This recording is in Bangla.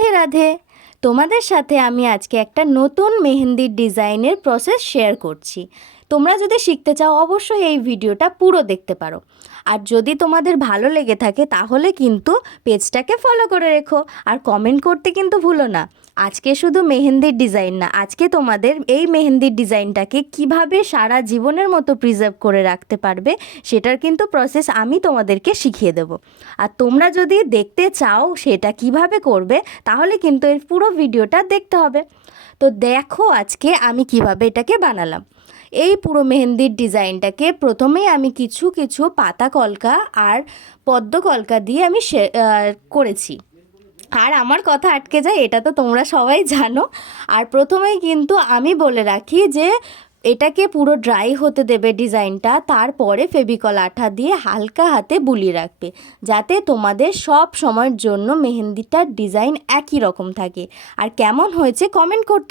রাধে রাধে। তোমাদের সাথে আমি আজকে একটা নতুন মেহেন্দির ডিজাইনের প্রসেস শেয়ার করছি। তোমরা যদি শিখতে চাও অবশ্যই এই ভিডিওটা পুরো দেখতে পারো। আর যদি তোমাদের ভালো লেগে থাকে তাহলে কিন্তু পেজটাকে ফলো করে রেখো আর কমেন্ট করতে কিন্তু ভুলো না। আজকে শুধু মেহেন্দির ডিজাইন না, আজকে তোমাদের এই মেহেন্দির ডিজাইনটাকে কিভাবে সারা জীবনের মতো প্রিজার্ভ করে রাখতে পারবে সেটার কিন্তু প্রসেস আমি তোমাদেরকে শিখিয়ে দেব। আর তোমরা যদি দেখতে চাও সেটা কিভাবে করবে তাহলে কিন্তু এর পুরো ভিডিওটা দেখতে হবে। তো দেখো আজকে আমি কিভাবে এটাকে বানালাম। এই পুরো মেহেন্দির ডিজাইনটাকে প্রথমেই আমি কিছু কিছু পাতা কলকা আর পদ্ম কলকা দিয়ে আমি করেছি। আর আমার কথা আটকে যায় এটা তো তোমরা সবাই জানো। আর প্রথমেই কিন্তু আমি বলে রাখি যে এটাকে পুরো ড্রাই হতে দেবে ডিজাইনটা, তারপরে ফেভিকল আঠা দিয়ে হালকা হাতে বুলিয়ে রাখবে যাতে তোমাদের সব সময়ের জন্য মেহেন্দিটার ডিজাইন একই রকম থাকে। আর কেমন হয়েছে কমেন্ট করতে